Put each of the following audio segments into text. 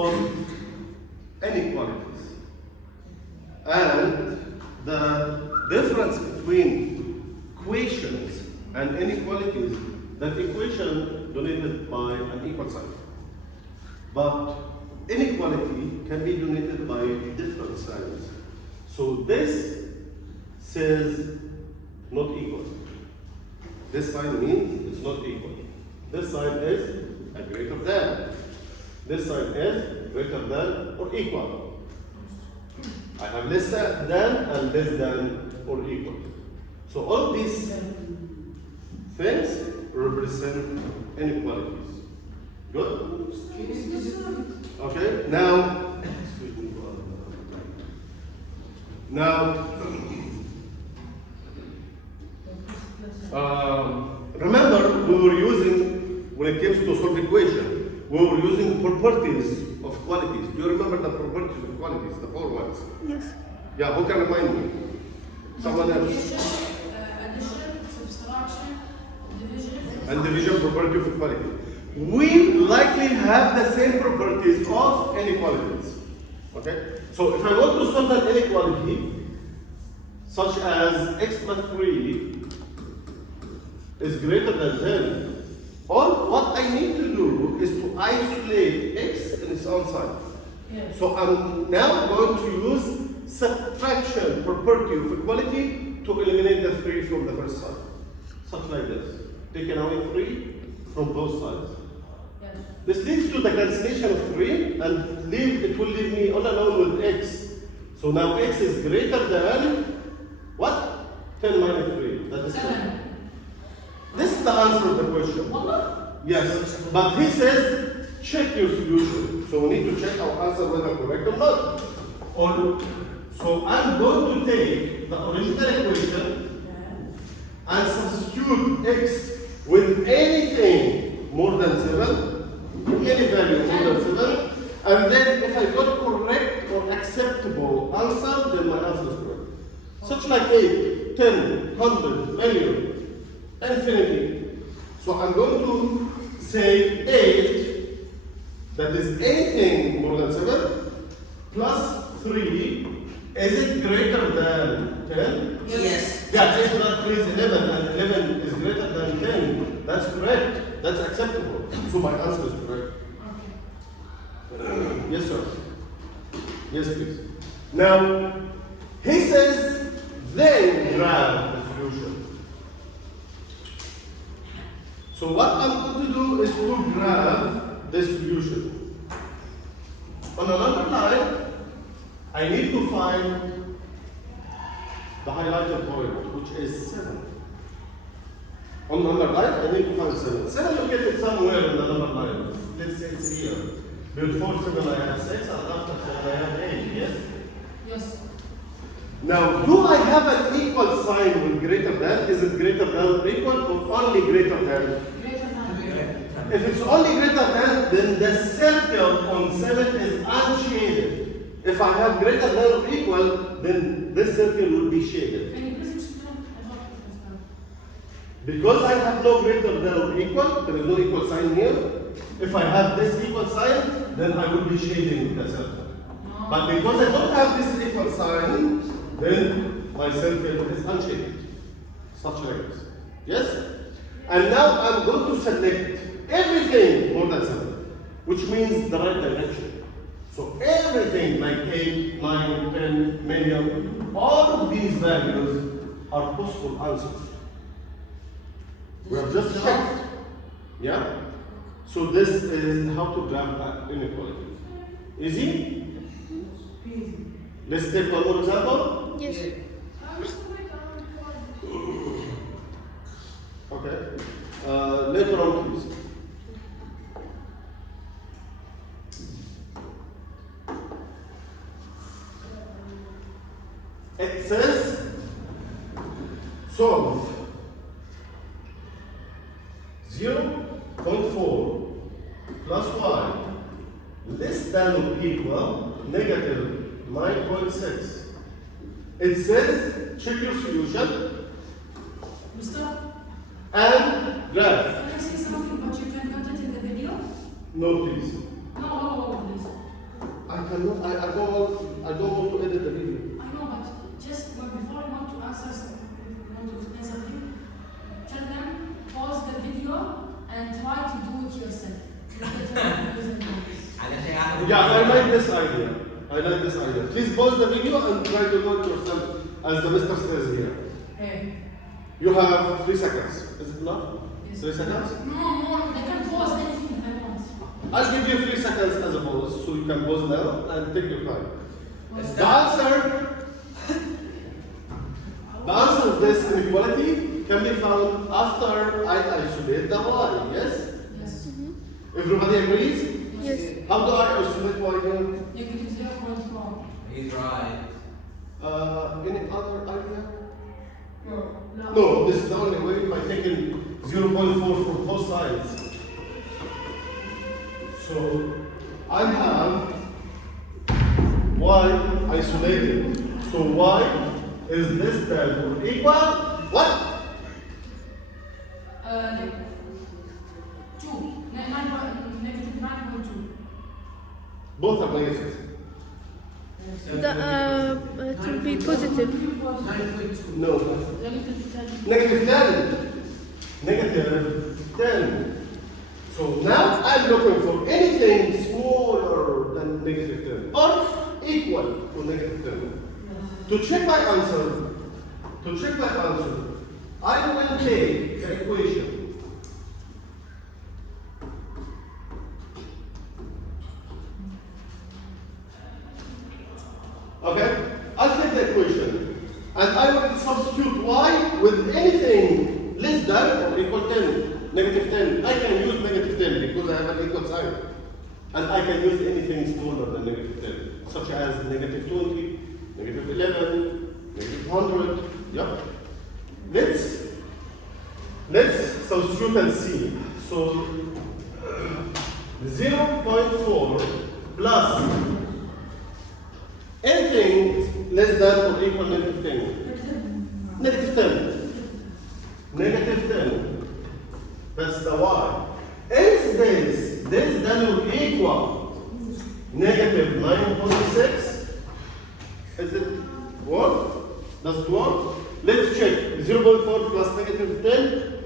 solve inequalities. And the difference between equations and inequalities, that equation denoted by an equal sign. But inequality can be denoted by different signs. So this says not equal. This sign means it's not equal. This sign is a greater than. This sign is greater than or equal. I have less than and less than or equal. So all these things represent inequalities. Good? Okay, now remember we were using, when it comes to solve equation, we were using properties of qualities. Do you remember the properties of qualities, the four ones? Yes. Yeah, who can remind me? Someone else? Addition, subtraction, division. And division property of equality. We likely have the same properties of inequalities. Okay? So if I want to solve an inequality, such as x plus 3 is greater than 10, all what I need to do is to isolate x in its own side. Yes. So I'm now going to use subtraction property of equality to eliminate the 3 from the first side. Something like this. Taking away 3 from both sides. Yes. This leads to the cancellation of 3 and it will leave me all alone with x. So now x is greater than what? 10 minus 3. That is 7. This is the answer to the question. Yes, but he says check your solution. So we need to check our answer whether correct or not. So I'm going to take the original equation and substitute x with anything more than 7, any value more than 7, and then if I got correct or acceptable answer, then my answer is correct. Such like 8, 10, 100, million, infinity. So I'm going to say 8, that is anything more than 7, plus 3, is it greater than 10? Yes. Yeah, 8 plus 3 is 11, and 11 is greater than 10. That's correct. That's acceptable. So my answer is correct. Yes, sir. Yes, please. Now, he says, then grab the solution. So what I'm going to do is to grab the solution. On another line, I need to find the highlighted point, which is 7. On another line, I need to find 7. 7 located somewhere in the number line. Let's say it's here. Before 7 I have 6, and after 7 I have 8, yes? Yes. Now, do I have an equal sign with greater than? Is it greater than or equal or only greater than? Greater than. If it's only greater than, then the circle on 7 is unshaded. If I have greater than or equal, then this circle will be shaded. Can you please explain? I don't understand. Because I have no greater than or equal, there is no equal sign here. If I have this equal sign, then I will be shading the circle. No. But because I don't have this equal sign, then my circle is unshaded. Such like this. Yes? And now I'm going to select everything more than 7, which means the right direction. So everything like 8, 9, 10, million, all of these values are possible answers. We have just checked. Yeah? So this is how to graph inequality. Easy? Let's take one more example. Yes. Okay. Later on, please. It says solve 0.4 plus y less than or equal negative 9.6. It says check your solution Mr. and graph. Can I say something, but you can put it in the video? No, please. No, please. cannot. I don't want to edit the video. I know, but just before you want to answer something, you want to explain something, tell them, pause the video and try to do it yourself. Yeah, I like this idea. Please pause the video and try to do it yourself, as the Mr. says here. Hey. You have 3 seconds. Is it enough? Yes. 3 seconds? No, I can pause anything I want. I'll give you 3 seconds as a pause, so you can pause now and take your time. What's The answer of this inequality can be found after I isolate the y, yes? Yes. Everybody agrees? Yes. How do I isolate y here? Negative 0.4. He's right. Any other idea? No. No, this is the only way by taking 0.4 from both sides. So I have y isolated. So y is less than or equal what? Negative 9.2. Both are negative. To be positive. 9.2. No. Negative 10. Negative 10. So now I'm looking for anything smaller than negative 10 or equal to negative 10. To check my answer, I will take the equation. Okay? I'll take the equation and I will substitute y with anything less than or equal 10, negative 10. I can use negative 10 because I have an equal sign. And I can use anything smaller than negative 10, such as negative 20, negative 11, negative 100. Yeah. Let's substitute and see. So 0.4 plus anything less than or equal negative 10. Negative 10. Negative 10. That's the y. Is this value equal negative 9.6? Is it work? Does it work? Let's check. 0.4 plus negative 10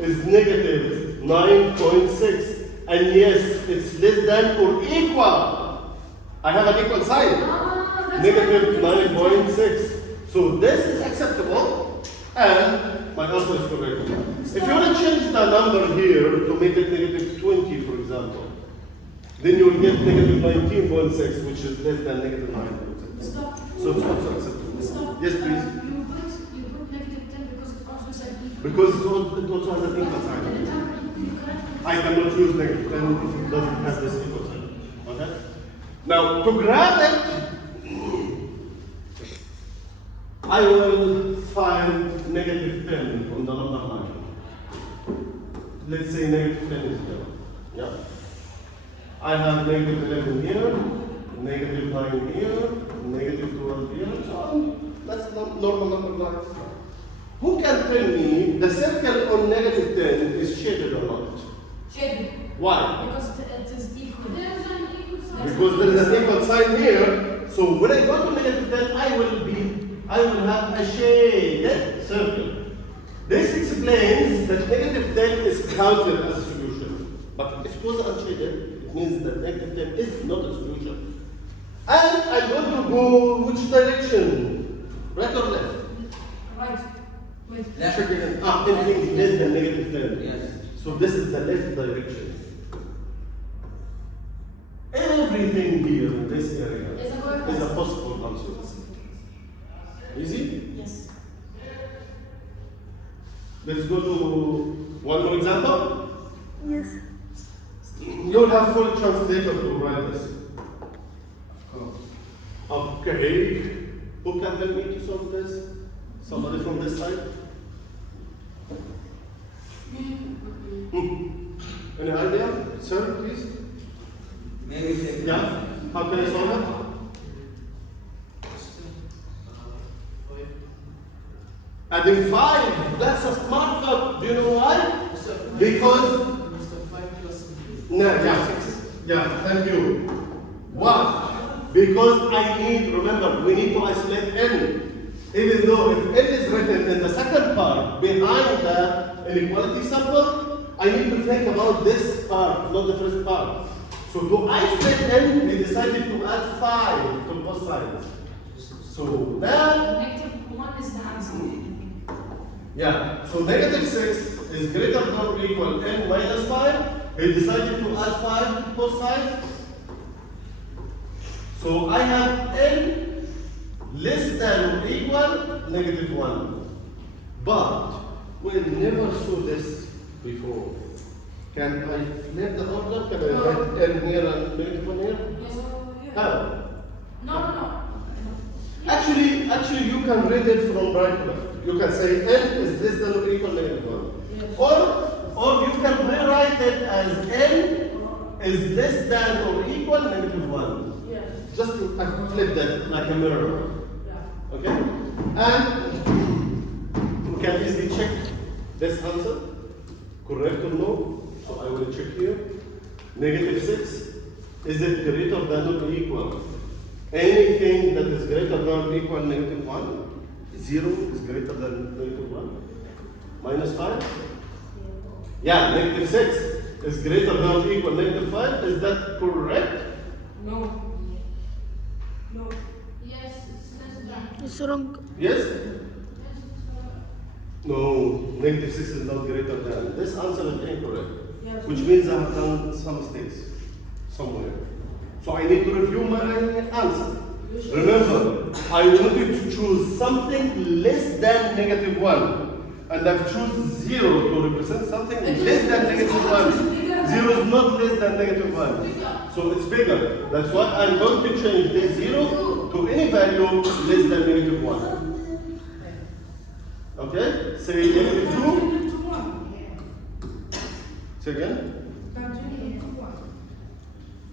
is negative 9.6. And yes, it's less than or equal. I have an equal sign. Negative 9.6. So this is acceptable and my answer is correct. If you want to change the number here to make it negative 20, for example, then you will get negative 19.6, which is less than negative 9.6. Stop. So it's also acceptable. Stop. Yes, please. You put negative 10 because it also said equal. Because it also has an equal sign. I cannot use negative 10 if it doesn't have this equal sign. Okay? Now, to grab it, I will find negative 10 on the number line. Let's say negative 10 is there. Yeah. I have negative 11 here, negative 9 here, negative 12 here, and so on. That's the normal number line. Who can tell me the circle on negative 10 is shaded or not? Shaded. Why? Because it is equal. There is an equal sign. Because there is an equal sign here. So when I go to negative 10, I will have a shaded circle. This explains that negative 10 is counted as a solution. But if it was unshaded, it means that negative 10 is not a solution. And I'm going to go which direction? Right or left? Right. Wait. Check again. Anything less than negative 10. Yes. So this is the left direction. Everything here in this area is a possible answer. Easy? Yes. Let's go to one more example. Yes. You'll have full translator to write this. Okay. Who can help me to solve this? Somebody from this side? Any idea? Sir, please? Maybe take Yeah? How can I solve it? Adding 5. That's a smart thought. Do you know why? Because no, yeah, thank you. 1 Because I need, remember, we need to isolate n. Even though if n is written in the second part behind the inequality symbol, I need to think about this part, not the first part. So to isolate n, we decided to add 5 to both sides. So now, -1 is the answer. yeah, so -6 is greater than or equal n minus 5. We decided to add 5 to both sides. So I have n less than or equal -1. But we never saw this before. Can I flip the order? Can I write n here and -1 here? Yes. How? No. Actually, you can read it from right to left. You can say n is less than or equal -1. Yes. Or you can rewrite it as n is less than or equal -1. Yes. Just flip that like a mirror. Yeah. Okay? And we can easily check this answer. Correct or no? So I will check here. -6. Is it greater than or equal? Anything that is greater than or equal -1. 0 is greater than -1. -5. Yeah, -6 is greater than or equal -5. Is that correct? No. Yes, it's less than. It's wrong. Yes? No, -6 is not greater than. This answer is incorrect. Yes. Which means I have done some mistakes somewhere. So I need to review my answer. Remember, I wanted to choose something less than -1. And I've chosen 0 to represent something less than -1. 0 is not less than -1. So it's bigger. That's why I'm going to change this 0 to any value less than -1. Okay? Say -2. Say again.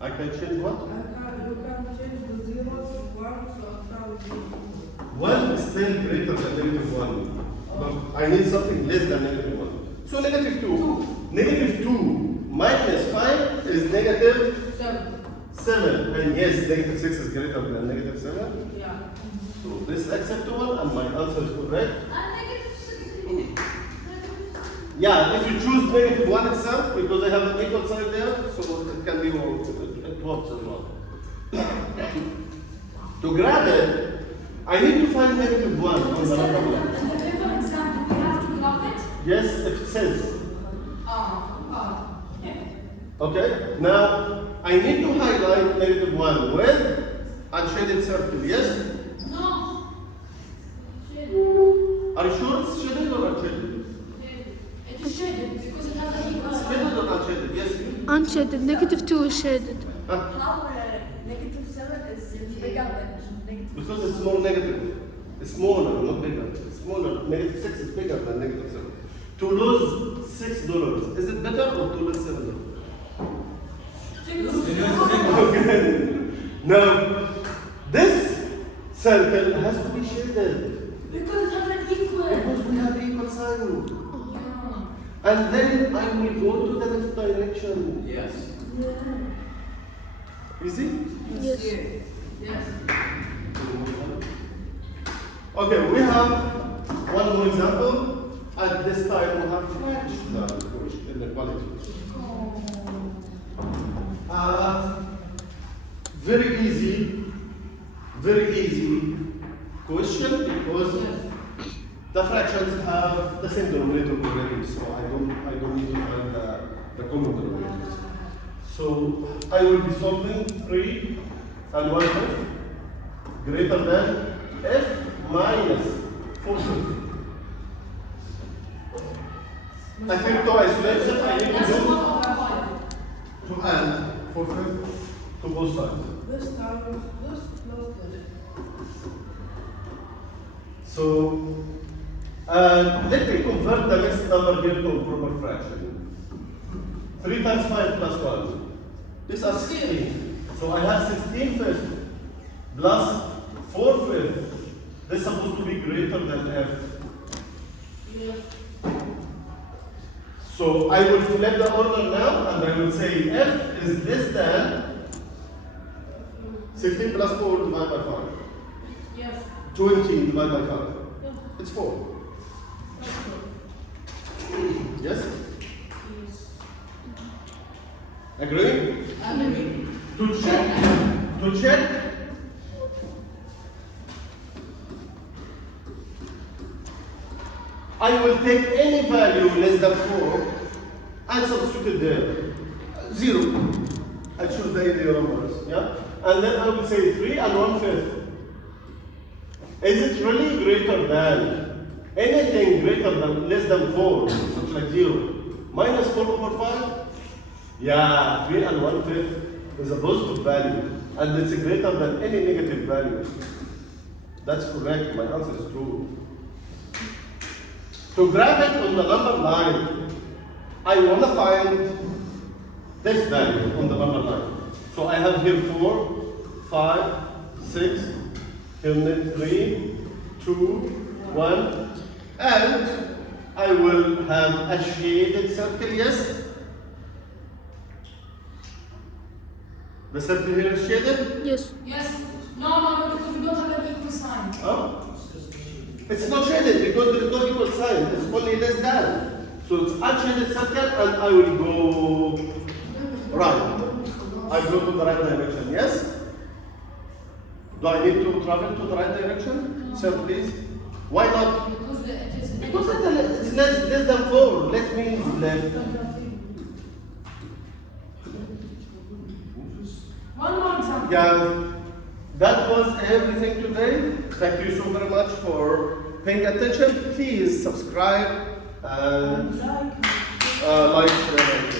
I can change what? 1 is still greater than -1. But I need something less than -1. So -2. -2 minus 5 is -7. And yes, -6 is greater than -7. Yeah. So this is acceptable and my answer is correct. Yeah, if you choose -1 itself, because I have an equal sign there, so it can be wrong. It works as well. To grab it, I need to find -1 on the problem. In the paper example, we have to grab it. Yes, if it says. Yeah. Okay, now I need to highlight -1 with unshaded circle, yes? No. Are you sure it's shaded or unshaded? It is shaded because it has an equal sign. Shaded or unshaded? Yes. Unshaded. -2 is shaded. Huh? How -7 is bigger than negative? Because it's more negative. It's smaller, not bigger. It's smaller. -6 is bigger than -7. To lose $6, is it better or to lose $7? Okay. Now, this circle has to be shaded Because it has an equal. because we have equal sign. Yeah. And then I will go to the left direction. Yes. Easy? Yes. Yes. Okay, we have one more example. At this time, we have fractional inequality. Very easy question because the fractions have the same denominator already, so I don't need to find the common denominators. So I will be solving 3 and 1/5 greater than f minus 4/5. I think to isolate if I need to That's do 1/5. to add 4/5 to both sides. This time, this plus this. So let me convert the mixed number here to a proper fraction. 3 times 5 plus 1. These are 16. So I have 16/5 plus 4/5. This is supposed to be greater than f. So I will flip the order now and I will say f is less than 16 plus 4 divided by 5. Yes. 20 divided by 5. It's 4. Yes? Agree? To check, I will take any value less than 4 and substitute it there. 0. I choose the area numbers, yeah? And then I will say 3 and 1/5. Is it really greater than anything greater than less than 4, such like 0, minus 4 over 5? Yeah, 3 and 1/5 is a positive value, and it's greater than any negative value. That's correct, my answer is true. To graph it on the number line, I want to find this value on the number line. So I have here 4, 5, 6, here 3, 2, 1, and I will have a shaded circle, yes? The circle here is shaded? Yes. Yes. No, because we don't have an equal sign. Oh? It's not shaded because there is no equal sign. It's only less than. So it's unshaded circle and I will go right. I go to the right direction, yes? Do I need to travel to the right direction? Sir, please. Why not? Because it is Because it's less than 4. Less means left. One more example. Yeah, that was everything today. Thank you so very much for paying attention. Please subscribe and like.